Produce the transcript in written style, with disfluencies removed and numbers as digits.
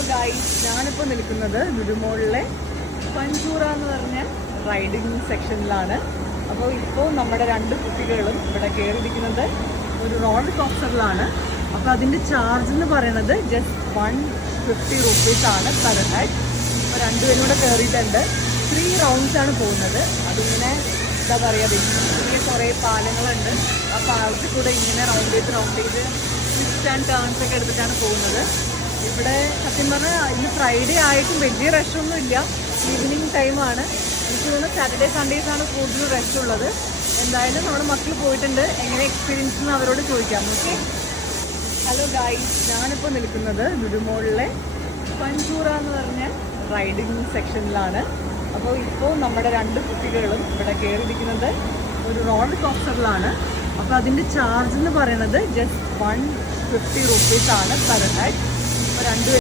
Hello guys, ഞാനിപ്പോൾ നിൽക്കുന്നത് ലുലുമോളിലെ പഞ്ചൂറ എന്ന് പറഞ്ഞ റൈഡിങ് സെക്ഷനിലാണ്. അപ്പോൾ ഇപ്പോൾ നമ്മുടെ രണ്ട് കുട്ടികളും ഇവിടെ കയറിയിരിക്കുന്നത് ഒരു റോളർ കോസ്റ്ററിലാണ്. അപ്പോൾ അതിൻ്റെ ചാർജ് എന്ന് പറയുന്നത് ജസ്റ്റ് 150 റുപ്പീസാണ് പെർ ഹെഡ്. അപ്പോൾ രണ്ടുപേരും കൂടെ കയറിയിട്ടുണ്ട്. 3 റൗണ്ട്സാണ് പോകുന്നത്. അതിങ്ങനെ എന്താ പറയുക, ചെറിയ കുറേ പാലങ്ങളുണ്ട്. ആ പാലത്തിൽ കൂടെ ഇങ്ങനെ റൗണ്ട് ചെയ്ത് ട്വിസ്റ്റ് ആൻഡ് ടേൺസ് ഒക്കെ എടുത്തിട്ടാണ് പോകുന്നത്. ഇവിടെ സത്യം പറഞ്ഞാൽ ഇന്ന് ഫ്രൈഡേ ആയിട്ടും വലിയ റഷൊന്നും ഇല്ല. ഈവനിങ് ടൈമാണ്. എനിക്ക് തോന്നുന്നു സാറ്റർഡേ സൺഡേസാണ് കൂടുതൽ റഷ് ഉള്ളത്. എന്തായാലും നമ്മുടെ മക്കൾ പോയിട്ടുണ്ട്. എങ്ങനെ എക്സ്പീരിയൻസ് എന്ന് അവരോട് ചോദിക്കാം. ഓക്കെ, ഹലോ ഗായ്സ്, ഞാനിപ്പോൾ നിൽക്കുന്നത് ലുലുമോളിലെ പഞ്ചൂറ എന്ന് പറഞ്ഞ റൈഡിങ് സെക്ഷനിലാണ്. അപ്പോൾ ഇപ്പോൾ നമ്മുടെ രണ്ട് കുട്ടികളും ഇവിടെ കയറിയിരിക്കുന്നത് ഒരു റോളർ കോസ്റ്ററിലാണ്. അപ്പോൾ അതിൻ്റെ ചാർജ് എന്ന് പറയുന്നത് ജസ്റ്റ് 150 റുപ്പീസാണ് പെർ ഹെഡ്. രണ്ടുപേരും